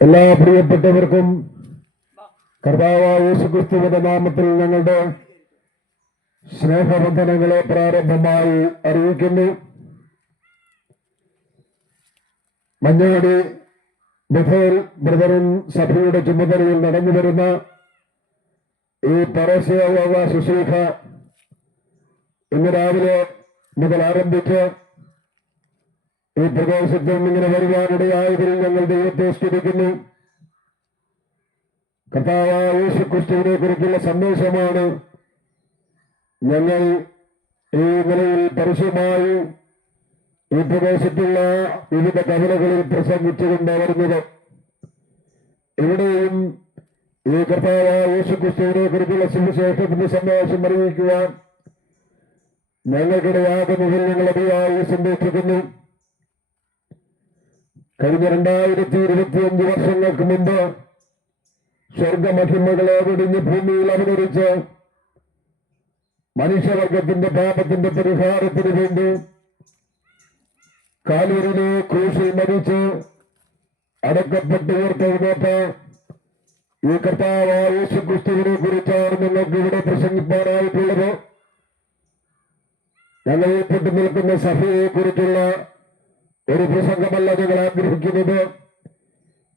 എല്ലാ പ്രിയപ്പെട്ടവർക്കും കർത്താവായ യേശുക്രിസ്തുവിന്റെ നാമത്തിൽ ഞങ്ങളുടെ സ്നേഹബന്ധനങ്ങളെ പ്രാരംഭമായി അറിയിക്കുന്നു. മഞ്ഞവടി ബഥേൽ ബ്രദറൻ സഭയുടെ ചുമതലയിൽ നടന്നുവരുന്ന ഈ പരസ്യയോഗ ശുശ്രൂഷ ഇന്ന് രാവിലെ മുതൽ ആരംഭിച്ച് ഈ പ്രദേശത്തും ഇങ്ങനെ വരുവാനിടയായതിൽ ഞങ്ങൾ ദൈവത്തെ സ്തുതിക്കുന്നു. കർത്താവായ യേശുക്രിസ്തുവിനെ കുറിച്ചുള്ള സന്ദേശമാണ് ഞങ്ങൾ ഈ നിലയിൽ പരസ്യമായി ഈ പ്രദേശത്തുള്ള വിവിധ കവലകളിൽ പ്രസംഗിച്ചുകൊണ്ട് വരുന്നത്. ഇവിടെയും ഈ കർത്താവായ യേശുക്രിസ്തുവിനെ കുറിച്ചുള്ള സുവിശേഷത്തിന്റെ സന്ദേശം അറിയിക്കുവാൻ ഞങ്ങൾക്കിടയാകുന്നതിൽ ഞങ്ങൾ അതിയായി സന്തോഷിക്കുന്നു. കഴിഞ്ഞ 2025 വർഷങ്ങൾക്ക് മുമ്പ് സ്വർഗമഹിമകളെ വെടിഞ്ഞ് ഭൂമിയിൽ അവതരിച്ച് മനുഷ്യവർഗത്തിന്റെ പാപത്തിന്റെ പരിഹാരത്തിന് വേണ്ടി കാൽവരിയിലെ ക്രൂശിൽ മരിച്ച് അടക്കപ്പെട്ട് ഉയർത്തെഴുന്നേറ്റ ഈ കർത്താവായ യേശുക്രിസ്തുവിനെ കുറിച്ചാണ് നിങ്ങൾക്ക് ഇവിടെ പ്രസംഗിപ്പാനായിട്ടുള്ളത്. ഞങ്ങൾ ഏൽപ്പെട്ടു നിൽക്കുന്ന സഭയെ കുറിച്ചുള്ള ഒരു പ്രസംഗമല്ല ഞങ്ങൾ ആഗ്രഹിക്കുന്നത്.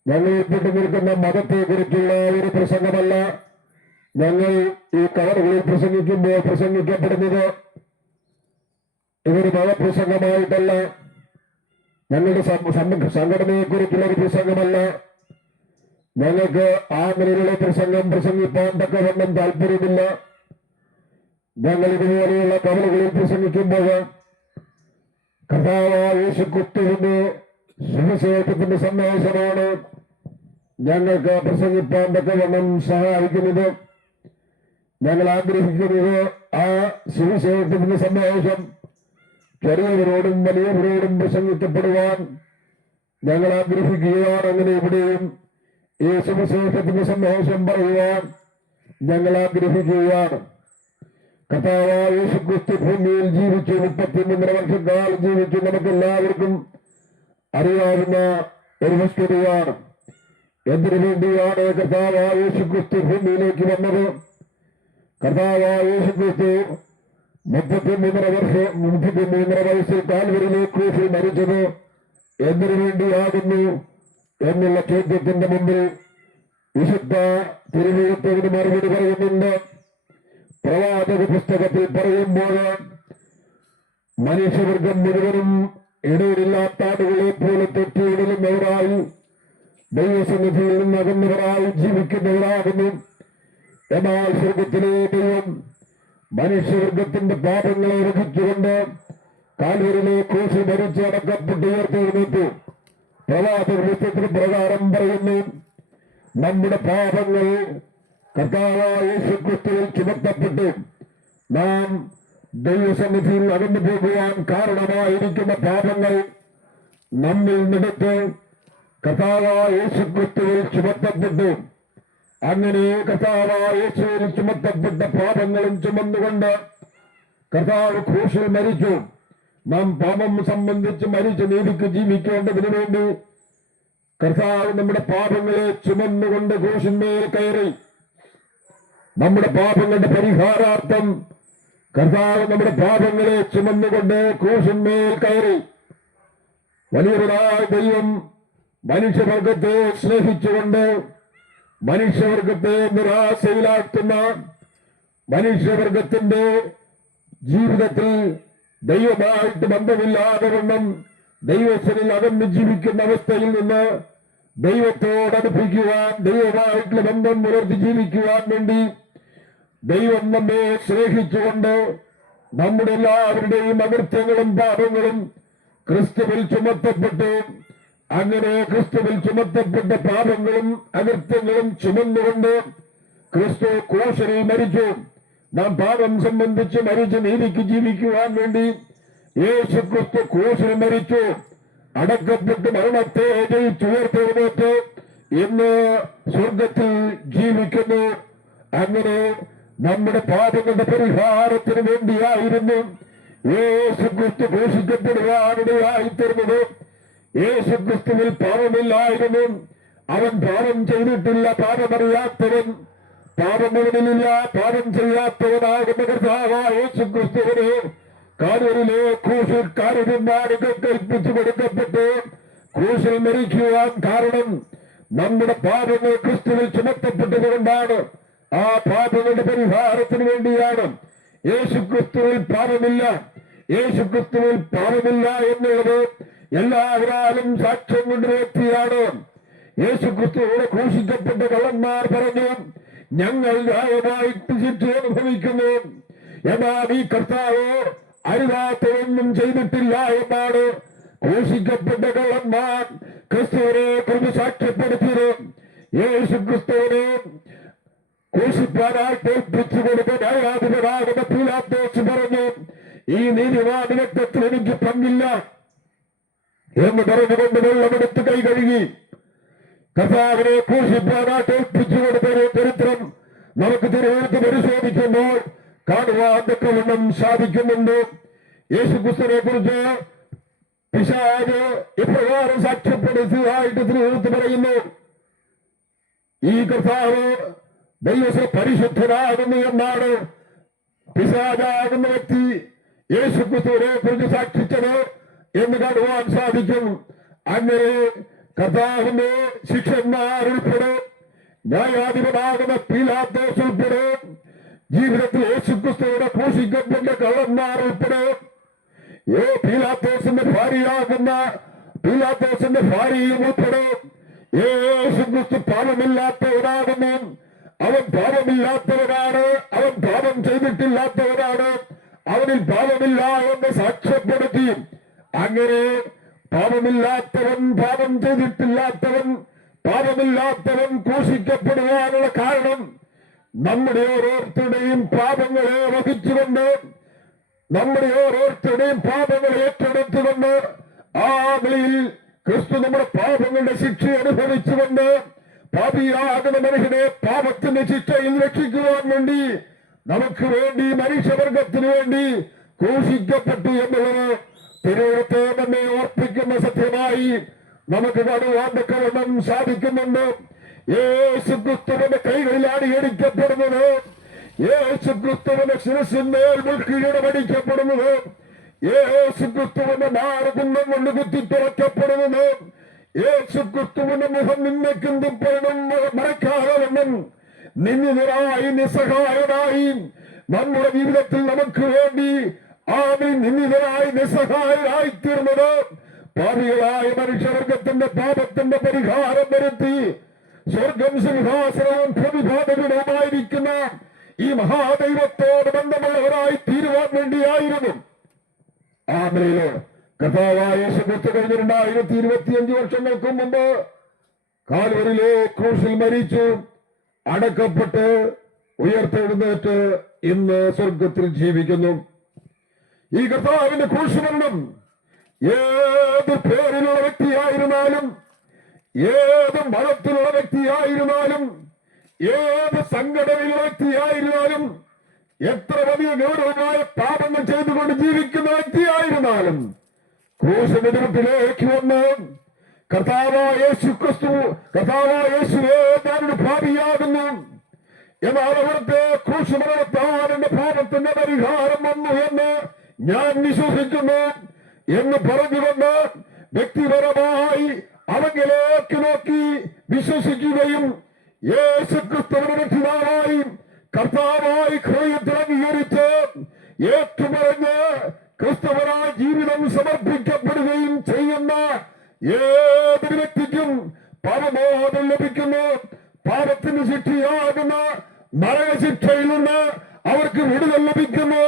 ഞങ്ങൾ ഏൽപ്പെട്ടു നിൽക്കുന്ന മതത്തെ കുറിച്ചുള്ള ഒരു പ്രസംഗമല്ല ഞങ്ങൾ ഈ കവറുകളിൽ പ്രസംഗിക്കുമ്പോൾ പ്രസംഗിക്കപ്പെടുന്നത്. ഇതൊരു മതപ്രസംഗമായിട്ടല്ല, ഞങ്ങളുടെ സംഘടനയെ കുറിച്ചുള്ള ഒരു പ്രസംഗമല്ല. ഞങ്ങൾക്ക് ആ നിലയിലുള്ള പ്രസംഗം പ്രസംഗിപ്പാൻ തക്കവണ്ണം താല്പര്യമില്ല. ഞങ്ങൾ ഇതുപോലെയുള്ള കവറുകളിൽ പ്രസംഗിക്കുമ്പോൾ കർത്താവായ യേശുക്രിസ്തുവിന്റെ സുവിശേഷത്തിന്റെ സന്ദേശമാണ് ഞങ്ങൾക്ക് പ്രസംഗിപ്പാൻ തക്കവണ്ണം സഹായിക്കുന്നത്. ഞങ്ങൾ ആഗ്രഹിക്കുന്നത് ആ സുവിശേഷത്തിന്റെ സന്ദേശം ചെറിയവരോടും വലിയവരോടും പ്രസംഗിക്കപ്പെടുവാൻ ഞങ്ങൾ ആഗ്രഹിക്കുകയാണ്. അങ്ങനെ ഇവിടെയും ഈ സുവിശേഷത്തിന്റെ സന്ദേശം പറയുവാൻ ഞങ്ങൾ ആഗ്രഹിക്കുകയാണ്. കർത്താവായ യേശുക്രിസ്തു ഭൂമിയിൽ ജീവിച്ചു 33 വർഷക്കാലം ജീവിച്ചു. നമുക്ക് എല്ലാവർക്കും അറിയാവുന്ന ഒരു വസ്തുതയാണ്. എന്തിനു വേണ്ടിയാണ് കർത്താവായ യേശുക്രിസ്തു ഭൂമിയിലേക്ക് വന്നത്? കർത്താവായ യേശുക്രിസ്തു 33 വയസ്സിൽ കാൽവരിയിലെ ക്രൂശിൽ മരിച്ചത് എന്തിനു വേണ്ടിയാകുന്നു എന്നുള്ള ചോദ്യത്തിന്റെ മുമ്പിൽ വിശുദ്ധ തിരുവെഴുത്തിന് മറുപടി പറയുന്നുണ്ട്. പ്രവാചക പുസ്തകത്തിൽ പറയുമ്പോൾ മനുഷ്യവർഗം മുഴുവനും ഇടയിലില്ലാത്ത ആടുകളെ പോലെ തെറ്റിയിടുന്നവരായി ദൈവസന്നിധിയിൽ നിന്ന് അകന്നവരായി ജീവിക്കുന്നവരാകുന്നു. എന്നാൽ സ്വർഗത്തിലെ ദൈവം മനുഷ്യവർഗത്തിന്റെ പാപങ്ങളെ വഹിച്ചുകൊണ്ട് കാൽവരിയിലെ ക്രൂശിൽ മരിച്ച് അടക്കപ്പെട്ട് ഉയർത്തെഴുന്നേറ്റു. പ്രവാചക പുസ്തകത്തിന് പ്രകാരം പറയുന്നു, നമ്മുടെ പാപങ്ങൾ കർത്താവായ യേശുക്രിസ്തുവിൽ ചുമത്തപ്പെട്ടു നാം ദൈവസന്നിധിയിൽ അകന്നു പോകുവാൻ കാരണമായിരിക്കുന്ന പാപങ്ങൾ നമ്മിൽ നിന്നെടുത്ത് കർത്താവായ യേശുക്രിസ്തുവിൽ ചുമത്തപ്പെട്ടു. അങ്ങനെ കർത്താവായ യേശുവിൽ ചുമത്തപ്പെട്ട പാപങ്ങളും ചുമന്നുകൊണ്ട് കർത്താവ് ക്രൂശിൽ മരിച്ചു. നാം പാപം സംബന്ധിച്ച് മരിച്ച് നീതിക്ക് ജീവിക്കേണ്ടതിനു വേണ്ടി കർത്താവ് നമ്മുടെ പാപങ്ങളെ ചുമന്നുകൊണ്ട് ക്രൂശിന്മേൽ കയറി. നമ്മുടെ പാപങ്ങളുടെ പരിഹാരാർത്ഥം കർത്താവ് നമ്മുടെ പാപങ്ങളെ ചുമന്നുകൊണ്ട് ക്രൂശിന്മേൽ കയറി. വലിയവരായ ദൈവം മനുഷ്യവർഗത്തെ സ്നേഹിച്ചുകൊണ്ട് മനുഷ്യവർഗത്തെ നിരാശയിലാക്കുന്ന മനുഷ്യവർഗത്തിന്റെ ജീവിതത്തിൽ ദൈവമായിട്ട് ബന്ധമില്ലാതെ വണ്ണം ദൈവത്തിൽ അകന്ന് ജീവിക്കുന്ന അവസ്ഥയിൽ നിന്ന് ദൈവത്തോടടുപ്പിക്കുവാൻ, ദൈവമായിട്ടുള്ള ബന്ധം പുലർത്തി ജീവിക്കുവാൻ വേണ്ടി ദൈവം നമ്മെ സ്നേഹിച്ചുകൊണ്ട് നമ്മുടെ എല്ലാവരുടെയും അകൃത്യങ്ങളും പാപങ്ങളും ക്രിസ്തുവിൽ ചുമത്തപ്പെട്ടു. അങ്ങനെ ക്രിസ്തുവിൽ ചുമത്തപ്പെട്ട പാപങ്ങളും അകൃത്യങ്ങളും ചുമന്നുകൊണ്ട് ക്രിസ്തു ക്രൂശിൽ മരിച്ചു. നാം പാപം സംബന്ധിച്ച് മരിച്ച് നീതിക്ക് ജീവിക്കുവാൻ വേണ്ടി യേശു ക്രിസ്തു ക്രൂശിൽ മരിച്ചു, അടക്കപ്പെട്ട് മരണത്തെ ജയിച്ചുയർത്തെഴുന്നേറ്റ് ഇന്ന് സ്വർഗത്തിൽ ജീവിക്കുന്നു. അങ്ങനെ നമ്മുടെ പാപങ്ങളുടെ പരിഹാരത്തിന് വേണ്ടിയായിരുന്നു യേശുക്രിസ്തു ക്രൂശിക്കപ്പെടുവാനിടയായിത്തീർന്നത്. യേശുക്രിസ്തുവിൽ പാപമില്ലായിരുന്നു. അവൻ പാപം ചെയ്തിട്ടില്ല, പാപമറിയാത്തവൻ, പാപം അവനിലില്ല, പാപം ചെയ്യാത്തവനാകുന്ന കർത്താവായ യേശുക്രിസ്തുവിനെ കാൽവരിയിലെ ക്രൂശിൽ കാരുണ്യമാർഗം കൽപ്പിച്ചു കൊടുക്കപ്പെട്ടു ക്രൂശിൽ മരിക്കുവാൻ കാരണം നമ്മുടെ പാപങ്ങൾ ക്രിസ്തുവിൽ ചുമത്തപ്പെട്ടതുകൊണ്ടാണ്. ആ പാപങ്ങളുടെ പരിഹാരത്തിന് വേണ്ടിയാണ്. യേശുക്രിസ്തുവിൽ പാപമില്ല, യേശുക്രിസ്തുവിൽ പാപമില്ല എന്നുള്ളത് എല്ലാവരും സാക്ഷ്യം കൊണ്ട് വ്യക്തിയാണ്. യേശുക്രിസ്തുവിടെ ക്രൂശിക്കപ്പെട്ട കള്ളന്മാർ പറഞ്ഞു, ഞങ്ങൾ ന്യായമായിട്ട് ശിക്ഷ അനുഭവിക്കുന്നു. എന്നാൽ ഈ കർത്താവ് അരുതാത്തതൊന്നും ചെയ്തിട്ടില്ല എന്നാണ് ക്രൂശിക്കപ്പെട്ട കള്ളന്മാർ ക്രിസ്തുവിനെ കുറിച്ച് സാക്ഷ്യപ്പെടുത്തിയത്. യേശുക്രിസ്തുവിനെ ക്രൂശിപ്പാനായി തോൽപ്പിച്ചു കൊടുത്ത ന്യായാധിപനാകുന്ന പീലാത്തോസ് പറഞ്ഞു, ഈ നീതിമാന്റെ രക്തത്തിൽ എനിക്ക് പങ്കില്ല എന്ന് പറഞ്ഞുകൊണ്ട് വെള്ളമെടുത്ത് കൈ കഴുകി കർത്താവിനെ ക്രൂശിപ്പാനായി തോൽപ്പിച്ചു കൊടുത്ത ചരിത്രം നമുക്ക് തിരുവനന്തപുരത്ത് പരിശോധിക്കുമ്പോൾ കാണുവാൻ തക്കവണ്ണം സാധിക്കുന്നുണ്ട്. യേശുക്രിസ്തുവിനെ കുറിച്ച് പിശാച് ഇപ്രകാരം സാക്ഷ്യപ്പെടുത്തിയതായിട്ട് തിരുവനന്തപുരത്ത് പറയുന്നു, ഈ കർത്താവ് ദൈവത്തെ പരിശുദ്ധനാകുന്നു എന്നാണ് പിശാചാകുന്ന വ്യക്തി യേശുക്രിസ്തുവിനെ കുറിച്ച് സാക്ഷിച്ചത് എന്ന് കാണുവാൻ സാധിക്കും. അങ്ങനെ കർത്താവിന്റെ ശിഷ്യന്മാരുൾപ്പെടെ ന്യായാധിപനാകുന്ന പീലാത്തോസ് ഉൾപ്പെടെ ജീവിതത്തിൽ യേശുക്രിസ്തുവിടെ ക്രൂശിക്കപ്പെട്ട കള്ളന്മാർ ഉൾപ്പെടെ പീലാത്തോസിന്റെ ഭാര്യയും ഉൾപ്പെടെ യേശുക്രിസ്തു പാപമില്ലാത്തവനാകുന്നു, അവൻ പാപമില്ലാത്തവനാണ്, അവൻ പാപം ചെയ്തിട്ടില്ലാത്തവനാണ്, അവനിൽ പാപമില്ല എന്ന് സാക്ഷ്യപ്പെടുത്തി. അങ്ങനെ പാപമില്ലാത്തവൻ, പാപം ചെയ്തിട്ടില്ലാത്തവൻ ക്രൂശിക്കപ്പെടുവാനുള്ള കാരണം നമ്മുടെ ഓരോരുത്തരുടെയും പാപങ്ങളെ വഹിച്ചുകൊണ്ട്, നമ്മുടെ ഓരോരുത്തരുടെയും പാപങ്ങളെ ഏറ്റെടുത്തുകൊണ്ട്, ആ നിലയിൽ ക്രിസ്തു നമ്മുടെ പാപങ്ങളുടെ ശിക്ഷ അനുഭവിച്ചുകൊണ്ട് പാപിയാകുന്ന മനുഷ്യനെ പാപത്തിന്റെ ശിക്ഷയിൽ രക്ഷിക്കുവാൻ വേണ്ടി നമുക്ക് വേണ്ടി മനുഷ്യവർഗത്തിന് വേണ്ടി ക്രൂശിക്കപ്പെട്ടു എന്നുള്ളത് തിരുവനന്തപുരത്തെ നമ്മെ ഓർപ്പിക്കുന്ന സത്യമായി നമുക്ക് കാണുവാൻ തക്കവണ്ണം സാധിക്കുന്നുണ്ട്. യേശുക്രിസ്തുവിന്റെ കൈകളിൽ അടിയടിക്കപ്പെടുന്നത്, യേശുക്രിസ്തുവിന്റെ ശിരസിന്മേൽ മുൾക്കിരീടം അടിക്കപ്പെടുന്നത്, യേശുക്രിസ്തുവിന്റെ നാരകുന്നം കൊണ്ട് കുത്തി തുറക്കപ്പെടുന്നത്, യേശുക്രിസ്തുവിന്റെ മുഖം നിന്നയ്ക്കും തുപ്പനും മറക്കാതെന്നും നിന്ദിതരായി നിസ്സഹായനായി നമ്മുടെ ജീവിതത്തിൽ നമുക്ക് വേണ്ടി ആദ്യം നിന്ദിതരായി നിസ്സഹായരായി തീർന്നത് പാപികളായ മനുഷ്യവർഗത്തിന്റെ പാപത്തിന്റെ പരിഹാരം വരുത്തി സ്വർഗം സിംഹാസനവും പ്രതിഭാതകവുമായിരിക്കുന്ന ഈ മഹാദൈവത്തോട് ബന്ധമുള്ളവരായി തീരുവാൻ വേണ്ടിയായിരുന്നു. ആ നിലയില് കർത്താവായ യേശുക്രിസ്തു കഴിഞ്ഞ 2025 വർഷങ്ങൾക്ക് മുമ്പ് കാൽവരിയിലെ ക്രൂശിൽ മരിച്ചു, അടക്കപ്പെട്ട് ഉയർത്തെഴുന്നേറ്റ് ഇന്ന് സ്വർഗത്തിൽ ജീവിക്കുന്നു. ഈ കർത്താവിന്റെ ക്രൂശ് മരണം ഏത് പേരിലുള്ള വ്യക്തിയായിരുന്നാലും, ഏത് മതത്തിലുള്ള വ്യക്തിയായിരുന്നാലും, ഏത് സംഘടനയിലുള്ള വ്യക്തിയായിരുന്നാലും, എത്ര വലിയ ഗൗരവമായ പാപങ്ങൾ ചെയ്തുകൊണ്ട് ജീവിക്കുന്ന വ്യക്തിയായിരുന്നാലും ക്രൂശിന്റെ നിരത്തിലേക്ക് വന്ന് കർത്താവായ യേശുവേ ഞാനൊരു ഭാവിയാകുന്നു, എന്നാൽ അവിടുത്തെ ക്രൂശ് മരണത്താൽ എന്റെ പാപത്തിന്റെ പരിഹാരം വന്നു എന്ന് ഞാൻ വിശ്വസിക്കുന്നു എന്ന് പറഞ്ഞുകൊണ്ട് വ്യക്തിപരമായി അവങ്കിലേക്ക് നോക്കി വിശ്വസിക്കുകയും യേശുക്രിസ്തുവിനെ രക്ഷിതാവായി കർത്താവായി ഹൃദയത്തിൽ അംഗീകരിച്ച് ഏറ്റുപറഞ്ഞ് ക്രിസ്തുവിനായ ജീവിതം സമർപ്പിക്കപ്പെടുകയും ചെയ്യുന്ന ഏതൊരു വ്യക്തിക്കും പാപമോചനം ലഭിക്കുന്നു. പാപത്തിന് ശിക്ഷയാകുന്ന നരകശിക്ഷയിൽ നിന്ന് അവർക്ക് വിടുതൽ ലഭിക്കുന്നു.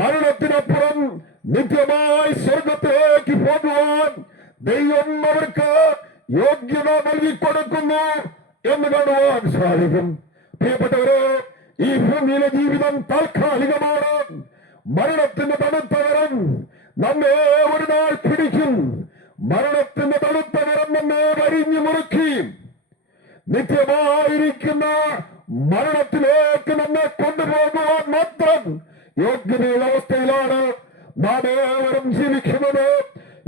മരണത്തിനപ്പുറം നിത്യമായി സ്വർഗത്തിലേക്ക് പോകുവാൻ ദൈവം അവർക്ക് യോഗ്യത നൽകിക്കൊടുക്കുന്നു എന്ന് കാണുവാൻ സാധിക്കും. പ്രിയപ്പെട്ടവരെ, ഈ ഭൂമിയിലെ ജീവിതം താൽക്കാലികമാണ്. മരണത്തിന്റെ തണുത്തകരം നമ്മെ ഒരു നാൾ പിടിക്കും. മരണത്തിന്റെ തണുത്തകരം നമ്മെ വരിഞ്ഞു മുറുക്കി നിത്യമായിരിക്കുന്ന മരണത്തിലേക്ക് നമ്മെ കൊണ്ടുപോകുവാൻ മാത്രം യോഗ്യതയുള്ള അവസ്ഥയിലാണ് നാം ഏവരും ജീവിക്കുന്നത്.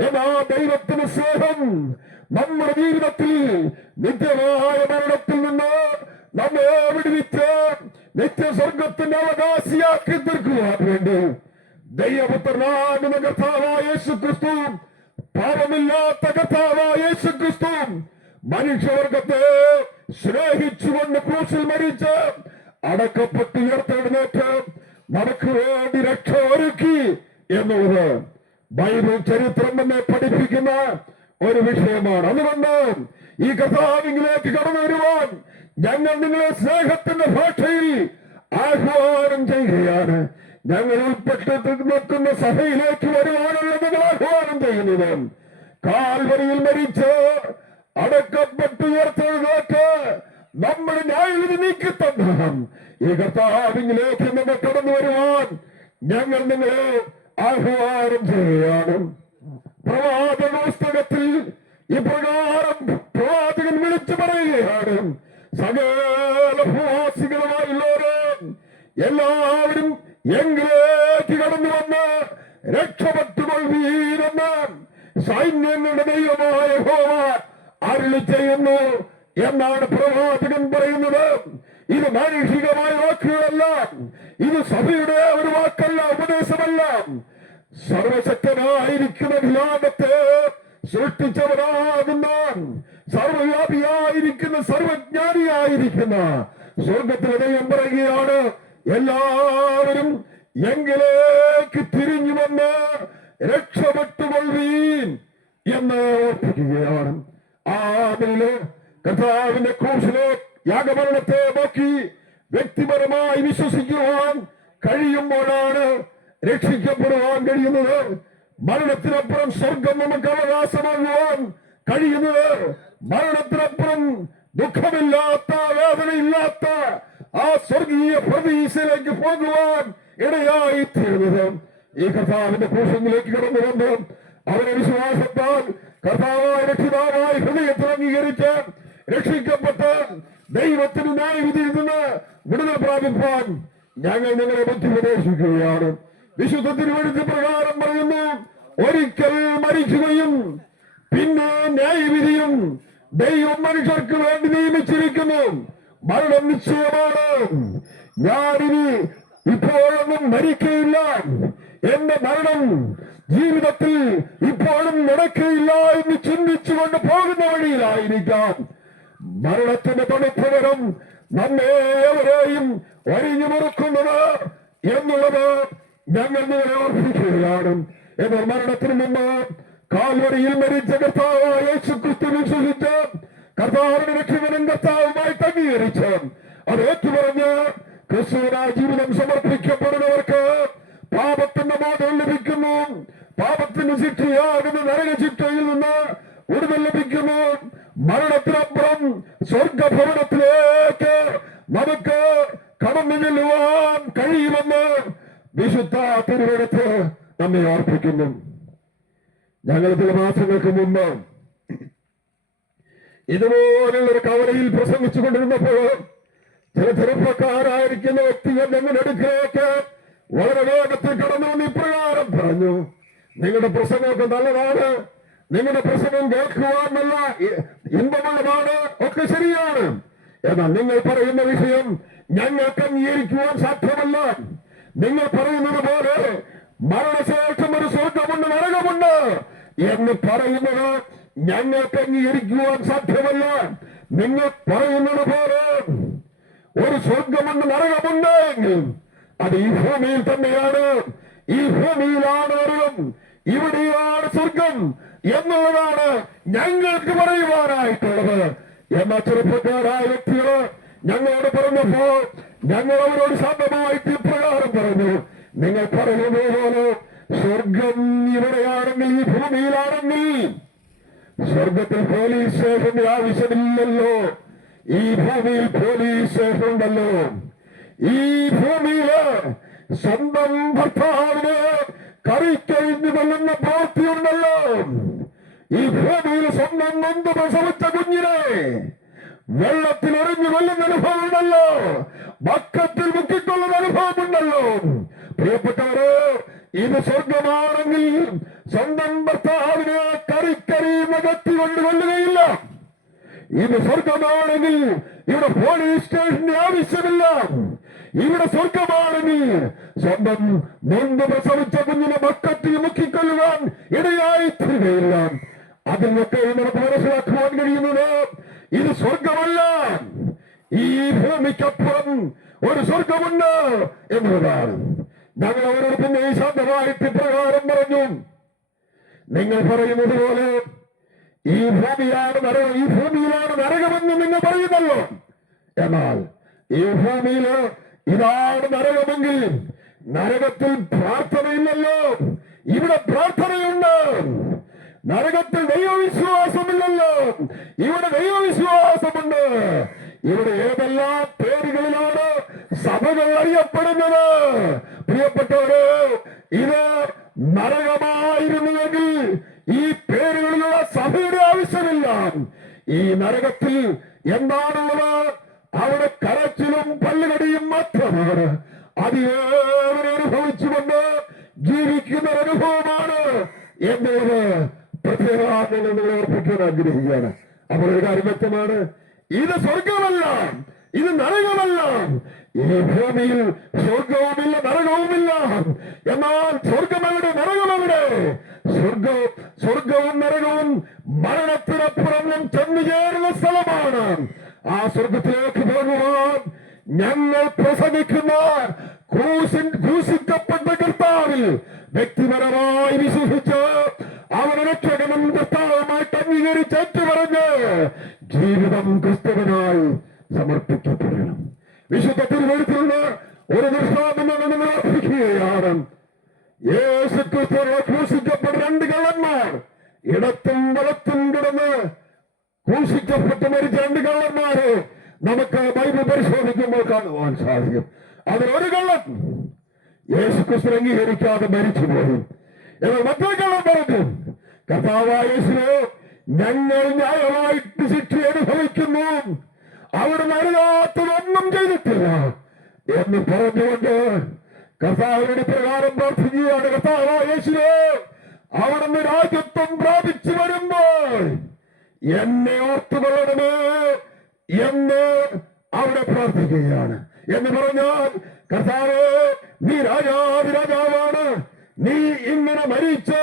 എന്നാ ദൈവത്തിന് സ്നേഹം നമ്മുടെ ജീവിതത്തിൽ നിത്യമായ മരണത്തിൽ നിന്ന് നമ്മെ വിടുവിച്ച് നിത്യസ്വർഗത്തിന്റെ അവകാശിയാക്കി തീർക്കുവാൻ വേണ്ടി ദൈവപുത്രനാകുന്ന കർത്താവായ യേശുക്രിസ്തു, പാപമില്ലാത്ത കർത്താവായ യേശുക്രിസ്തു മനുഷ്യവർഗത്തെ സ്നേഹിച്ചുകൊണ്ട് ക്രൂശിൽ മരിച്ച് അടക്കപ്പെട്ട് ഉയർത്തെഴുന്നേറ്റ് നമുക്ക് വേണ്ടി രക്ഷ ഒരുക്കി എന്നുള്ളത് ബൈബിൾ ചരിത്രം തന്നെ പഠിപ്പിക്കുന്ന ഒരു വിഷയമാണ്. അതുകൊണ്ട് ഈ കർത്താവിലേക്ക് കടന്നു വരുവാൻ ഞങ്ങൾ നിങ്ങളെ സ്നേഹത്തിന്റെ ഭാഷയിൽ ആഹ്വാനം ചെയ്യുകയാണ്. ഞങ്ങൾ ഉൾപ്പെട്ട് നിൽക്കുന്ന സഭയിലേക്ക് വരുവാനുള്ള നിങ്ങൾ ആഹ്വാനം ചെയ്യുന്നത് കാൽവരിയിൽ മരിച്ച് അടക്കപ്പെട്ട് ഉയർത്തെഴുന്നേറ്റ് നമ്മുടെ ന്യായവിധി നീക്കിത്തന്ന ഈ കർത്താവിലേക്ക് നമ്മൾ കടന്നു വരുവാൻ ഞങ്ങൾ നിങ്ങളെ ആഹ്വാനം ചെയ്യുകയാണ്. പ്രവാചക പുസ്തകത്തിൽ ഇപ്രകാരം പ്രവാചകൻ വിളിച്ചു പറയുകയാണ്, സകല ഭൂവാസികളുമായുള്ളവരെ എല്ലാവരും എങ്കിലേക്ക് കടന്നു വന്ന് രക്ഷപ്പെട്ടുകൊള്ളുവീരെന്ന് സൈന്യങ്ങളുടെ ദൈവമായ യഹോവ അരുളി ചെയ്യുന്നു എന്നാണ് പ്രവാചകൻ പറയുന്നത്. ഇത് മാനുഷികമായ വാക്കുകളല്ല, ഇത് സഭയുടെ ഒരു വാക്കല്ല, ഉപദേശമല്ല. സർവശക്തനായിരിക്കുന്ന ലോകത്തെ സൃഷ്ടിച്ചവരാകുന്ന സർവവ്യാപിയായിരിക്കുന്ന സർവജ്ഞാനിയായിരിക്കുന്ന സ്വർഗത്തിലെ ദൈവം പറയുകയാണ്, എല്ലാവരും എങ്കിലേക്ക് തിരിഞ്ഞു വന്ന് രക്ഷപ്പെട്ടുകൊള്ളുവീൻ എന്ന് ഓർപ്പിക്കുകയാണ്. ആ നിലയില് കർത്താവിന്റെ ക്രൂശിലെ യാഗമരണത്തെ നോക്കി വ്യക്തിപരമായി വിശ്വസിക്കുവാൻ കഴിയുമ്പോഴാണ് രക്ഷിക്കപ്പെടുവാൻ കഴിയുന്നത്. മരണത്തിനപ്പുറം സ്വർഗം നമുക്ക് അവകാശമാകുവാൻ കഴിയുന്നത്. മരണത്തിനപ്പുറം ദുഃഖമില്ലാത്ത, വേദനയില്ലാത്ത ആ സ്വർഗീയ പ്രതീക്ഷയിലേക്ക് പോകുവാൻ ഇടയായി തീർന്നത് ഈ കർത്താവിന്റെ ക്രൂശിലേക്ക് കടന്നു വന്ന് അവരുടെ വിശ്വാസത്താൽ കർത്താവായ രക്ഷിതാവായി ഹൃദയത്തിൽ അംഗീകരിച്ച് രക്ഷിക്കപ്പെട്ട് ദൈവത്തിന് ന്യായവിധിയിൽ നിന്ന് വിടുതൽ പ്രാപിപ്പാൻ ഞങ്ങൾ നിങ്ങളെ ബുദ്ധിമുപദേശിക്കുകയാണ്. വിശുദ്ധ തിരുവെഴുത്ത് പ്രകാരം പറയുന്നു, ഒരിക്കൽ മരിക്കുകയും പിന്നെ ന്യായവിധിയും ദൈവം മനുഷ്യർക്ക് വേണ്ടി നിയമിച്ചിരിക്കുന്നു. മരണം നിശ്ചയമാണ്. ഞാനിനി ഇപ്പോഴൊന്നും മരിക്കയില്ല, എന്റെ മരണം ജീവിതത്തിൽ ഇപ്പോഴും നടക്കയില്ല എന്ന് ചിന്തിച്ചുകൊണ്ട് പോകുന്ന വഴിയിലായിരിക്കാം. മരണത്തിന്റെ തണുപ്പകരം നമ്മേവരെയും ഒരിഞ്ഞു മുറുക്കുന്നത് എന്നുള്ളത് ഞങ്ങൾ നിങ്ങളെ ഓർപ്പിക്കുകയാണ്. എന്നാൽ മരണത്തിന് മുമ്പ് കാൽവരിയിൽ മരിച്ച കർത്താവായ യേശുക്രിസ്തു വിശ്വസിച്ച് കർത്താവിന്റെ രക്ഷകനും കർത്താവുമായി അംഗീകരിച്ച് അത് ഏറ്റുപറഞ്ഞ് ക്രിസ്തുവിനായ ജീവിതം സമർപ്പിക്കപ്പെടുന്നവർക്ക് പാപത്തിന്റെ ബോധം ലഭിക്കുന്നു. പാപത്തിന് ശിക്ഷയാകുന്ന നരകശിക്ഷയിൽ നിന്ന് വിടുതൽ ലഭിക്കുന്നു. മരണത്തിനപ്പുറം സ്വർഗഭവനത്തിലേക്ക് നമുക്ക് കടന്നു ചെല്ലുവാൻ കഴിയുമെന്ന് വിശുദ്ധ തിരുവെഴുത്ത് നമ്മെ ഓർപ്പിക്കുന്നു. ഞങ്ങൾ ചില മാസങ്ങൾക്ക് മുമ്പ് ഇതുപോലുള്ളൊരു കവലയിൽ പ്രസംഗിച്ചു കൊണ്ടിരുന്നപ്പോൾ ചില ചെറുപ്പക്കാരായിരിക്കുന്ന വ്യക്തികൾ ഞങ്ങളുടെ അടുക്കിലേക്ക് വളരെ വേഗത്തിൽ കടന്നു വന്ന് ഇപ്രകാരം പറഞ്ഞു, നിങ്ങളുടെ പ്രസംഗമൊക്കെ നല്ലതാണ്, നിങ്ങളുടെ പ്രസംഗം കേൾക്കുവാൻ നല്ല ഇമ്പമുള്ളതാണ്, ഒക്കെ ശരിയാണ്. എന്നാൽ നിങ്ങൾ പറയുന്ന വിഷയം ഞങ്ങൾക്ക് അംഗീകരിക്കുവാൻ സാധ്യമല്ല. നിങ്ങൾ പറയുന്നത് പോലെ മരണശേഷം ഒരു സ്വർഗമുണ്ട്, നരകമുണ്ട് എന്ന് പറയുന്നത് ഞങ്ങൾക്ക് അംഗീകരിക്കുവാൻ സാധ്യമല്ല. നിങ്ങൾ പറയുന്നത് പോലെ ഒരു സ്വർഗമുണ്ട്, നരകമുണ്ട് എങ്കിൽ അത് ഈ ഭൂമിയിൽ തന്നെയാണ്. ഈ ഭൂമിയിലാണ് നരകം, ഇവിടെയാണ് സ്വർഗം എന്നുള്ളതാണ് ഞങ്ങൾക്ക് പറയുവാനായിട്ടുള്ളത്. എന്നാൽ ചെറുപ്പക്കാരായ വ്യക്തികള് ഞങ്ങളോട് പറഞ്ഞപ്പോൾ ഞങ്ങൾ അവരോട് ശാന്തമായിട്ട് ഇപ്രകാരം പറഞ്ഞു, നിങ്ങൾ പറയുന്നത് പോലെ സ്വർഗം ഇവിടെയാണെങ്കിൽ, ഈ ഭൂമിയിലാണെങ്കിൽ സ്വർഗത്തിൽ പോലീസ് സ്റ്റേഷന്റെ ആവശ്യമില്ലല്ലോ. ഈ ഭൂമിയിൽ പോലീസ് സ്റ്റേഷൻ ഉണ്ടല്ലോ. ഈ ഭൂമിയില് സ്വന്തം ഭർത്താവിന് കറിക്കഴിഞ്ഞു കൊല്ലുന്ന പ്രവൃത്തിയുണ്ടല്ലോ. ഈ ഭൂമിയിൽ സ്വന്തം നൊന്ത് പ്രസവിച്ച കുഞ്ഞിനെ വെള്ളത്തിൽ എറിഞ്ഞു കൊല്ലുന്ന അനുഭവം ഉണ്ടല്ലോ. ബക്കത്തിൽ മുക്കിക്കൊള്ളുന്ന അനുഭവമുണ്ടല്ലോ. പ്രിയപ്പെട്ടവരെ, ഇത് സ്വർഗമാണെങ്കിൽ സ്വന്തം ഭർത്താവിനെ കറിക്കറി നകത്തി കൊണ്ടുകൊള്ളുകയില്ല. ഇത് സ്വർഗമാണെങ്കിൽ ഇവിടെ പോലീസ് സ്റ്റേഷന്റെ ആവശ്യമില്ല. ഇവിടെ സ്വർഗമാണെങ്കിൽ സ്വന്തം നൊന്ത് പ്രസവിച്ച കുഞ്ഞിനെ ബക്കറ്റിൽ മുക്കിക്കൊള്ളുവാൻ ഇടയായി തീരുകയില്ല. അതിനൊക്കെ നമുക്ക് മനസ്സിലാക്കുവാൻ കഴിയുന്നത് ഇത് സ്വർഗമല്ല, ഈ ഭൂമിക്കപ്പുറം ഒരു സ്വർഗമുണ്ട് എന്നതാണ്. ഞങ്ങൾ അവരോട് പിന്നെ ശാന്തമായിട്ട് പ്രകാരം പറഞ്ഞു, നിങ്ങൾ പറയുന്നത് പോലെ ഈ ഭൂമിയാണ് നരകം, ഈ ഭൂമിയിലാണ് നരകമെന്ന് നിങ്ങൾ പറയുന്നല്ലോ. എന്നാൽ ഈ ഭൂമിയില് ഇതാണ് നരകമെങ്കിൽ നരകത്തിൽ പ്രാർത്ഥനയില്ലല്ലോ, ഇവിടെ പ്രാർത്ഥനയുണ്ട്. നരകത്തിൽ ദൈവവിശ്വാസമില്ലല്ലോ, ഇവിടെ ദൈവവിശ്വാസമുണ്ട്. ഇവിടെ ഏതെല്ലാം പേരുകളിലാണ് സഭകൾ അറിയപ്പെടുന്നത്? പ്രിയപ്പെട്ടവര്, ഇത് നരകമായിരുന്നുവെങ്കിൽ ഈ പേരുകളിലുള്ള സഭയുടെ ആവശ്യമില്ല. ഈ നരകത്തിൽ എന്താണുള്ളത്? അവിടെ കരച്ചിലും പല്ലുകടിയും മാത്രമാണ്. അതിവേറെ അനുഭവിച്ചുകൊണ്ട് ജീവിക്കുന്ന അനുഭവമാണ് എന്നുള്ളത് പ്രത്യേകമായി നിങ്ങൾ ഓർപ്പിക്കാൻ ആഗ്രഹിക്കുകയാണ്. അപ്പോൾ ഒരു കാര്യം വ്യക്തമാണ്, ഇത് സ്വർഗമല്ല, ഇത് നരകമല്ല. ഈ ഭൂമിയിൽ സ്വർഗവുമില്ല നരകവുമില്ല. എന്നാൽ സ്വർഗമെവിടെ, നരകമെവിടെ? സ്വർഗവും നരകവും മരണത്തിനപ്പുറം ചെന്നു ചേരുന്ന സ്ഥലമാണ്. ആ സ്വർഗത്തിലേക്ക് പോകുവാൻ ഞങ്ങൾ പ്രസംഗിക്കുന്ന ക്രൂശിക്കപ്പെട്ട കർത്താവിൽ വ്യക്തിപരമായി വിശ്വസിച്ച് അവനെ രക്ഷകനും കർത്താവുമായിട്ട് അംഗീകരിച്ച് ഏറ്റുപറഞ്ഞ് ജീവിതം ക്രിസ്തുവിനായി സമർപ്പിക്കപ്പെടണം. വിശുദ്ധ തിരുവെഴുത്തിൽ ഒരു ദൃഷ്ടാന്തം നിങ്ങൾ അർപ്പിക്കുകയാണ്. യേശുക്രിസ്തുവിനെ ക്രൂശിക്കപ്പെട്ട രണ്ട് കള്ളന്മാർ ഇടത്തും വലത്തും കിടന്ന് ക്രൂശിക്കപ്പെട്ട് മരിച്ച രണ്ട് കള്ളന്മാര് നമുക്ക് ബൈബിൾ പരിശോധിക്കുമ്പോൾ കാണുവാൻ സാധിക്കും. അതിലൊരു കള്ളൻ യേശുക്രിസ്തു അംഗീകരിക്കാതെ മരിച്ചുപോയി. എന്നാൽ മറ്റൊരു കള്ളൻ പറഞ്ഞു, കർത്താവായ യേശുവേ, ഞങ്ങൾ ന്യായമായിട്ട് ശിക്ഷ അനുഭവിക്കുന്നു, അവിടുന്ന് അറിയാത്തതൊന്നും ചെയ്തിട്ടില്ല എന്ന് പറഞ്ഞുകൊണ്ട് കർത്താവിന്റെ പ്രകാരം പ്രാർത്ഥിക്കുകയാണ്. കർത്താവായ യേശുവേ, അവിടുന്ന് രാജ്യത്വം പ്രാപിച്ചു വരുമ്പോൾ എന്നെ ഓർത്തുകൊള്ളണമേ എന്ന് അവിടെ പ്രാർത്ഥിക്കുകയാണ്. എന്ന് പറഞ്ഞാൽ, കർത്താവേ, നീ രാജാവാണ്, നീ ഇങ്ങനെ മരിച്ച്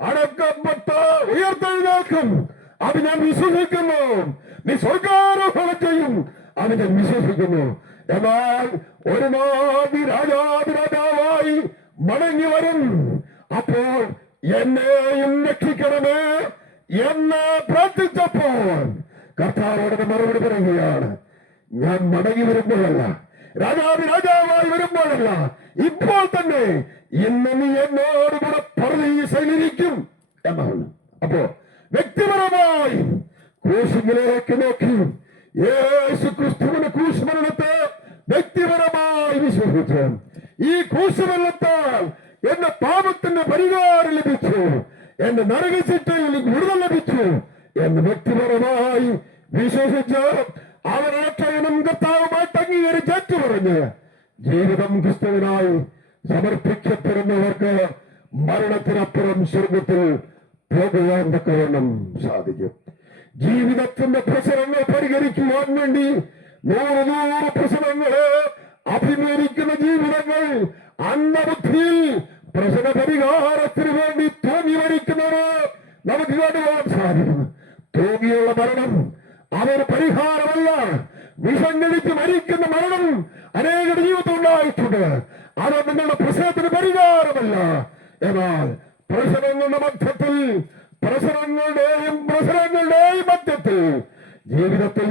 അടക്കപ്പെട്ട് ഉയർത്തെഴുന്നേൽക്കും, അത് ഞാൻ വിശ്വസിക്കുന്നു. നീ സ്വർഗാരോഹണം ചെയ്യും, അത് ഞാൻ വിശ്വസിക്കുന്നു. എന്നാൽ ഒരു നാൾ നീ രാജാവായി മടങ്ങി വരും, അപ്പോൾ എന്നെയും രക്ഷിക്കണമേ എന്ന് പ്രാർത്ഥിച്ചപ്പോൾ കർത്താവോട് മറുപടി പറയുകയാണ്, ഞാൻ മടങ്ങി വരുമ്പോഴല്ല, രാജാവായി വരുമ്പോഴല്ല, ഇപ്പോൾ തന്നെ ഇന്ന് നീ എന്നോട് കൂടെ പരദീസയിലിരിക്കും എന്നാണ്. അപ്പോ വ്യക്തിപരമായി ക്രൂശിലേക്ക് നോക്കി യേശു ക്രിസ്തുവിന്റെ ക്രൂശുമരണത്തെ വ്യക്തിപരമായി വിശ്വസിച്ചു. ഈ ക്രൂശുമരണത്താൽ എന്റെ പാപത്തിന്റെ പരിഹാരം ലഭിച്ചു, എന്റെ നരകശിക്ഷയിൽ വിടുതൽ ലഭിച്ചു എന്ന് വ്യക്തിപരമായി വിശ്വസിച്ച് അവരെ രക്ഷകനും കർത്താവുമായിട്ട് അംഗീകരിച്ച് ഏറ്റുപറഞ്ഞ് ജീവിതം ക്രിസ്തുവിനായി സമർപ്പിക്കപ്പെടുന്നവർക്ക് മരണത്തിനപ്പുറം സ്വർഗത്തിൽ പോകുവാൻ തക്കവണ്ണം സാധിക്കും. ജീവിതത്തിന്റെ പ്രശ്നങ്ങൾ പരിഹരിക്കുവാൻ വേണ്ടി നൂറ് പ്രശ്നങ്ങളെ അഭിമുഖീകരിക്കുന്ന ജീവിതങ്ങൾ അന്ധബുദ്ധിയിൽ പ്രശ്ന പരിഹാരത്തിന് വേണ്ടി തൂങ്ങി മരിക്കുന്നവര് നമുക്ക് കാണുവാൻ സാധിക്കുന്നു. തൂങ്ങിയുള്ള മരണം അതൊരു പരിഹാരമല്ല. വിഷം കഴിച്ച് മരിക്കുന്ന മരണം അനേക ജീവിതം ഉണ്ടായിട്ടുണ്ട്. അത് നിങ്ങളുടെ പ്രശ്നത്തിന് പരിഹാരമല്ല. എന്നാൽ പ്രശ്നങ്ങളുടെ മധ്യത്തിൽ പ്രശ്നങ്ങളുടെയും മധ്യത്തിൽ ജീവിതത്തിൽ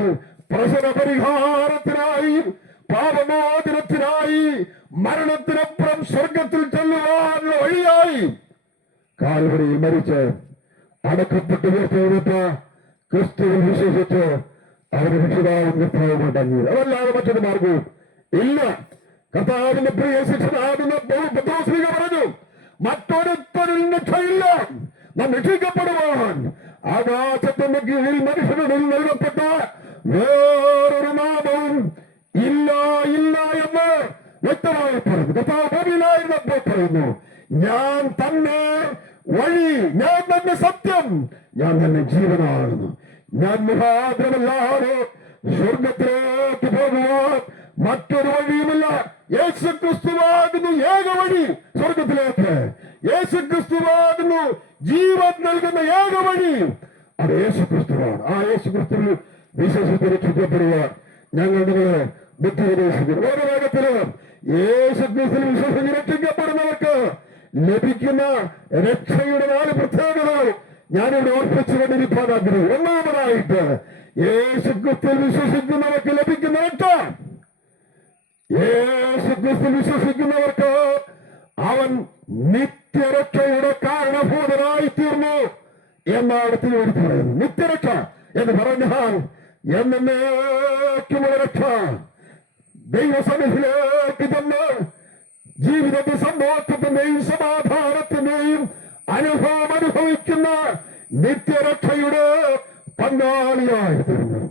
പ്രശ്ന പരിഹാരത്തിനായി പാപമോചനത്തിനായി മരണത്തിനപ്പുറം സ്വർഗത്തിൽ ചെല്ലുവാനുള്ള വഴിയായി കാൽവരിയിൽ മരിച്ച് അടക്കപ്പെട്ട് ഉയർത്തെഴുന്നേറ്റ് ക്രിസ്തുവിൽ വിശ്വസിച്ച് അവരുടെ രക്ഷിതാവും കർത്താവുമായിട്ട് അംഗീകരിക്കും. അതല്ലാതെ മറ്റൊരു മാർഗവും ഇല്ല. കർത്താവിന്റെ പ്രിയ ശിഷ്യനാകുന്ന പത്രോസ് പറഞ്ഞു, മറ്റൊരുത്തരിൽ രക്ഷയില്ല, നാം രക്ഷിക്കപ്പെടുവാൻ ആകാശത്തിന്റെ കീഴിൽ മനുഷ്യരുടെ നൽകപ്പെട്ട വേറൊരു നാമവും ഇല്ല എന്ന് വ്യക്തമായി പറഞ്ഞു. കർത്താവ് ഭൂമിയിലായിരുന്നപ്പോൾ പറയുന്നു, ഞാൻ തന്നെ വഴി, ഞാൻ തന്നെ സത്യം, ഞാൻ തന്നെ ജീവനാകുന്നു. ഞാൻ മുഖാന്തരമല്ലാതെ സ്വർഗത്തിലേക്ക് പോകുവാൻ മറ്റൊരു വഴിയുമില്ല. യേശു ക്രിസ്തുവാകുന്നു ഏക വഴി സ്വർഗത്തിലേക്ക്. യേശു ക്രിസ്തുവാകുന്നു ജീവൻ നൽകുന്ന ഏക വഴി. അത് യേശു ക്രിസ്തുവാണ്. ആ യേശു ക്രിസ്തുവിൽ വിശ്വസിച്ച് രക്ഷിക്കപ്പെടുവാൻ ഞങ്ങൾ നിങ്ങളെ ബുദ്ധി ഉപദേശിക്കുന്നു. ഓരോ വേഗത്തിലും യേശു ക്രിസ്തുവിൽ വിശ്വസിച്ച് രക്ഷിക്കപ്പെടുന്നവർക്ക് ലഭിക്കുന്ന രക്ഷയുടെ 4 പ്രത്യേകതകൾ ഞാനിവിടെ ഓർപ്പിച്ചുകൊണ്ടിരിക്കാൻ ആഗ്രഹിക്കുന്നു. ഒന്നാമതായിട്ട് യേശു ക്രിസ്തുവിൽ വിശ്വസിക്കുന്നവർക്ക് ലഭിക്കുന്ന രക്ഷ. യേശു ക്രിസ്തുവിൽ വിശ്വസിക്കുന്നവർക്ക് അവൻ നിത്യരക്ഷയുടെ കാരണഭൂതനായി തീർന്നു എന്നാണ് തിരുവെഴുത്ത് പറയുന്നത്. നിത്യരക്ഷ എന്ന് പറഞ്ഞാൽ എന്നേക്കുമുള്ള രക്ഷ. ദൈവസന്നിധിയിലേക്ക് ചെന്ന് ജീവിതത്തിൽ സന്തോഷത്തിന്റെയും സമാധാനത്തിന്റെയും അനുഭവം അനുഭവിക്കുന്ന നിത്യരക്ഷയുടെ പങ്കാളിയായി തീർന്നു.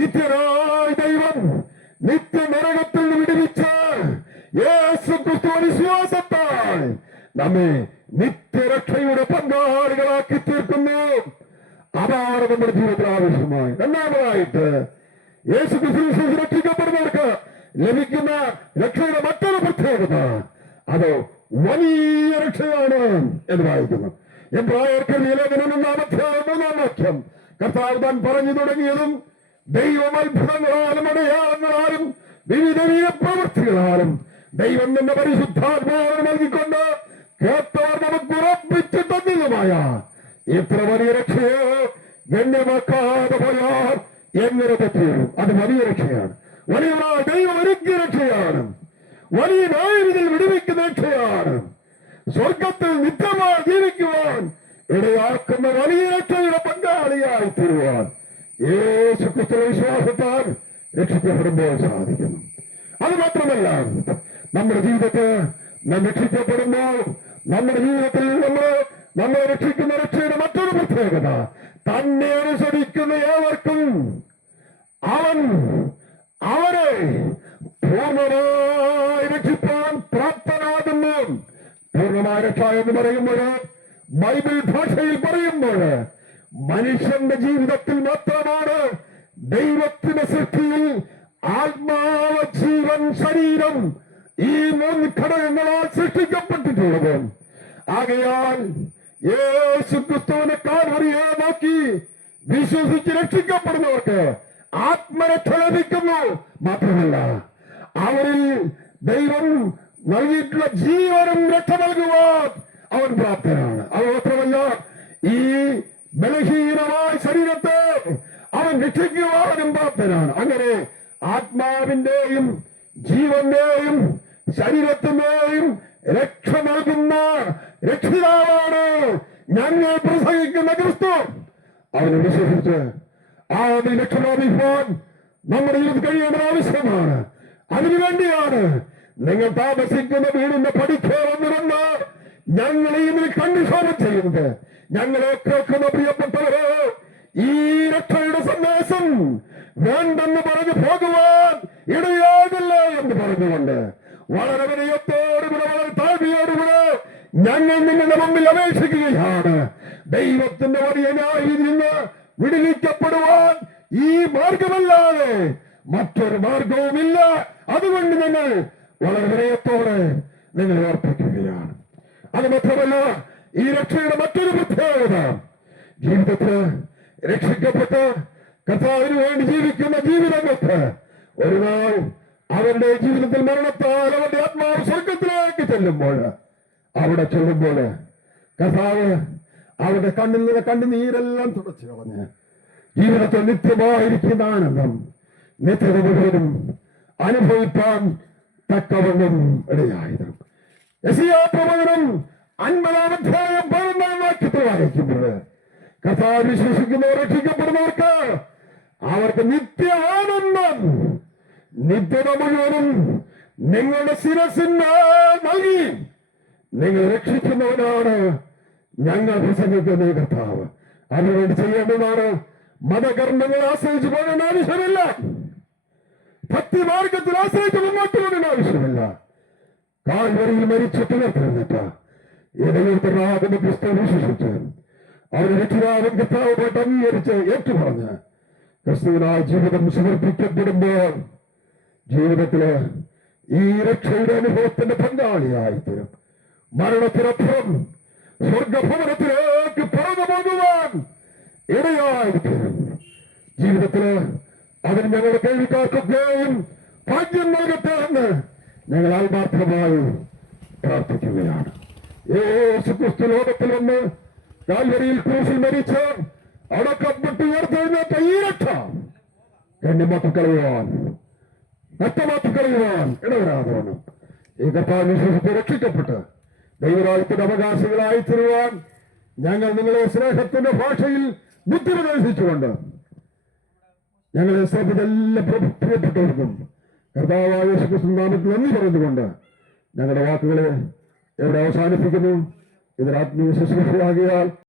നിത്യനായ ദൈവം നിത്യനരകത്തിൽ വിടുവിച്ച് യേശു ക്രിസ്തു വിശ്വാസത്താൽ നമ്മെ നിത്യരക്ഷയുടെ പങ്കാളികളാക്കി തീർക്കുന്നു. അതാണ് നമ്മുടെ ജീവിതത്തിൽ ആവശ്യമായി. രണ്ടാമതായിട്ട് യേശു ക്രിസ്തു രക്ഷിക്കപ്പെടുന്നവർക്ക് ലഭിക്കുന്ന രക്ഷയുടെ മറ്റൊരു പ്രത്യേകത, അത് വലിയ രക്ഷയാണ് എന്ന് വായിക്കുന്നു. എബ്രായർക്ക് ലേഖനം 1-3 കർത്താവ് താൻ പറഞ്ഞു തുടങ്ങിയതും ദൈവം അത്ഭുതങ്ങളാലും അടയാളങ്ങളാലും വിവിധ പ്രവൃത്തികളാലും ദൈവം തന്നെ പരിശുദ്ധാത്മാവ് നൽകിക്കൊണ്ട് കേട്ടവർ നമുക്ക് ഉറപ്പിച്ചു തന്നതുമായ ഇത്ര വലിയ രക്ഷയെ ഗണ്യമാക്കാതെ പോയാൽ എങ്ങനെ പറ്റും? അത് വലിയ രക്ഷയാണ്. വലിയ ദൈവം ഒരുക്കിയ രക്ഷയാണ്. വലിയ ന്യായവിധിയിൽ വിടുവിക്കുന്ന രക്ഷയാണ്. സ്വർഗത്തിൽ നിത്യമായി ജീവിക്കുവാൻ ഇടയാക്കുന്ന വലിയ രക്ഷയുടെ പങ്കാളിയായി തീരുവാൻ യേശു ക്രിസ്തു വിശ്വാസത്താൽ രക്ഷിക്കപ്പെടുമ്പോൾ സാധിക്കുന്നു. അത് മാത്രമല്ല, നമ്മുടെ ജീവിതത്തെ നാം രക്ഷിക്കപ്പെടുമ്പോൾ നമ്മുടെ ജീവിതത്തിൽ നമ്മളെ രക്ഷിക്കുന്ന രക്ഷയുടെ മറ്റൊരു പ്രത്യേകത, തന്നെ അനുസരിക്കുന്ന ഏവർക്കും അവൻ അവരെ പൂർണ്ണമായി രക്ഷിപ്പാൻ പ്രാപ്തനാകുന്നു. പൂർണ്ണമായ രക്ഷ എന്ന് പറയുമ്പോൾ ബൈബിൾ ഭാഷയിൽ പറയുമ്പോൾ മനുഷ്യന്റെ ജീവിതത്തിൽ മാത്രമാണ് ദൈവത്തിന്റെ സൃഷ്ടിയിൽ ആത്മാവ്, ജീവൻ, ശരീരം ഈ 3 ഘടകങ്ങളാൽ സൃഷ്ടിക്കപ്പെട്ടിട്ടുള്ളത്. ആകയാൽ യേശു ക്രിസ്തുവിനെ കാൽവരിയെ നോക്കി വിശ്വസിച്ച് രക്ഷിക്കപ്പെടുന്നവർക്ക് ആത്മരക്ഷ ലഭിക്കുന്നു. മാത്രമല്ല, അവരിൽ ദൈവം നൽകിയിട്ടുള്ള ജീവനും രക്ഷ നൽകുവാൻ അവൻ പ്രാപ്തനാണ്. അത് മാത്രമല്ല, ഈ ബലഹീനമായ ശരീരത്തെ അവൻ രക്ഷിക്കുവാനും പ്രാപ്തനാണ്. അങ്ങനെ ആത്മാവിന്റെയും ജീവന്റെയും ശരീരത്തിന്റെയും രക്ഷ നൽകുന്ന രക്ഷിതാവാണ് ഞങ്ങൾ പ്രസംഗിക്കുന്ന ക്രിസ്തു. അവനെ വിശ്വസിച്ച് ആ രക്ഷ ലഭിക്കാൻ നമ്മുടെ ജീവിതത്തിൽ കഴിയേണ്ടത് ആവശ്യമാണ്. അതിനുവേണ്ടിയാണ് നിങ്ങൾ താമസിക്കുന്ന വീടിന്റെ പടിക്കേ വന്നിരുന്ന് ഞങ്ങൾ ഇതിൽ കണ്ണിക്ഷോഭം ചെയ്യുന്നത്. ഞങ്ങളെ കേൾക്കുന്ന പ്രിയപ്പെട്ടവരെ, ഈ രക്ഷയുടെ സന്ദേശം വേണ്ടെന്ന് പറഞ്ഞു പോകുവാൻ ഇടയാകില്ല എന്ന് പറഞ്ഞുകൊണ്ട് വളരെ വിനയത്തോടുകൂടെ, വളരെ താഴ്മയോടുകൂടെ ഞങ്ങൾ നിങ്ങളുടെ മുമ്പിൽ അപേക്ഷിക്കുകയാണ്. ദൈവത്തിന്റെ വലിയ ന്യായത്തിൽ നിന്ന് വിടുവിക്കപ്പെടുവാൻ ഈ മാർഗമല്ലാതെ മറ്റൊരു മാർഗവുമില്ല. അതുകൊണ്ട് ഞങ്ങൾ വളരെ വിനയത്തോടെ നിങ്ങളെ ഓർപ്പിക്കുകയാണ്. അത് മാത്രമല്ല, ഈ രക്ഷയുടെ മറ്റൊരു പ്രത്യേകത, ജീവിതത്തിൽ രക്ഷിക്കപ്പെട്ട് കർത്താവിന് വേണ്ടി ജീവിക്കുന്ന ജീവിതങ്ങൾക്ക് ഒരു നാൾ അവരുടെ ജീവിതത്തിൽ മരണത്താൽ അവരുടെ ആത്മാവ് സ്വർഗത്തിലേക്ക് ചെല്ലുമ്പോൾ, അവിടെ ചെല്ലുമ്പോൾ കർത്താവ് അവരുടെ കണ്ണിൽ നിന്ന് കണ്ണുനീരെല്ലാം തുടച്ചു കളഞ്ഞ് ജീവിതത്തിൽ നിത്യമായിരിക്കുന്ന ആനന്ദം നിത്യത മുഴുവനും അനുഭവിക്കാൻ തക്കവണ്ണം ഇടയായത്. യെശയ്യാപ്രവചനം 50-ാം വാക്യത്തിൽ വായിക്കുമ്പോൾ കർത്താവ് വിശ്വസിക്കുന്നവർ രക്ഷിക്കപ്പെടുന്നവർക്ക് അവർക്ക് നിത്യ ആനന്ദം, നിത്യത മുഴുവനും നിങ്ങളുടെ ശിരസിന് നൽകി നിങ്ങൾ രക്ഷിക്കുന്നവനാണ് ഞങ്ങൾ പ്രസംഗിക്കുന്ന കർത്താവ്. അതിനുവേണ്ടി ചെയ്യേണ്ടതാണ് മതകർമ്മങ്ങൾ ആശ്രയിച്ചു പോകേണ്ട ആവശ്യമില്ല. ഭക്തിമാർഗത്തിൽ ആശ്രയിച്ച് മുന്നോട്ട് പോകേണ്ട ആവശ്യമില്ല. കാൽവരിയിൽ മരിച്ചിട്ട് നിർത്തിരുന്നിട്ട് ഏതൊരുത്തരാകുന്ന ക്രിസ്തു വിശ്വസിച്ച് അവരെ രക്ഷിതാവും കർത്താവുമായിട്ട് അംഗീകരിച്ച് ഏറ്റുപറഞ്ഞ് ക്രിസ്തുവിനായി ജീവിതം സമർപ്പിക്കപ്പെടുമ്പോൾ ജീവിതത്തില് ഈ രക്ഷയുടെ അനുഭവത്തിന്റെ പങ്കാളിയായി തീരും. മരണത്തിനപ്പുറം സ്വർഗഭവനത്തിലേക്ക് പറന്നു പോകുവാൻ ഇടയായി തീരും. ജീവിതത്തില് അതിന് ഞങ്ങളുടെ കേൾവിക്കാർക്കൊക്കെയും ഭാഗ്യം നൽകട്ടെ എന്ന് ഞങ്ങൾ ആത്മാർത്ഥമായി പ്രാർത്ഥിക്കുകയാണ്. യേശുക്രിസ്തു ലോകത്തിൽ വന്ന് കാൽവരിയിൽ ക്രൂശിൽ മരിച്ച് അടക്കപ്പെട്ട് ഉയർത്തെഴുന്നേറ്റ ഈ രക്ഷ ഗണ്യമാക്കി കളയുവാൻ നഷ്ടമാക്കി കളയുവാൻ ഇടവരാതെ വേണം. ഈ കർത്താവിനെ വിശ്വസിച്ച് രക്ഷിക്കപ്പെട്ട് ദൈവരാജ്യത്തിന്റെ അവകാശികളായി തീരുവാൻ ഞങ്ങൾ നിങ്ങളെ സ്നേഹത്തിന്റെ ഭാഷയിൽ ബുദ്ധി പ്രദർശിച്ചുകൊണ്ട് ഞങ്ങളെ ശ്രദ്ധയെല്ലാം പ്രിയപ്പെട്ടവർക്കും കർത്താവായ യേശുക്രിസ്തു നാമത്തിൽ നന്ദി പറഞ്ഞുകൊണ്ട് ഞങ്ങളുടെ വാക്കുകളെ എവിടെ അവസാനിപ്പിക്കുന്നു. ഇതിൽ ആത്മീയ ശുശ്രൂഷയാകിയാൽ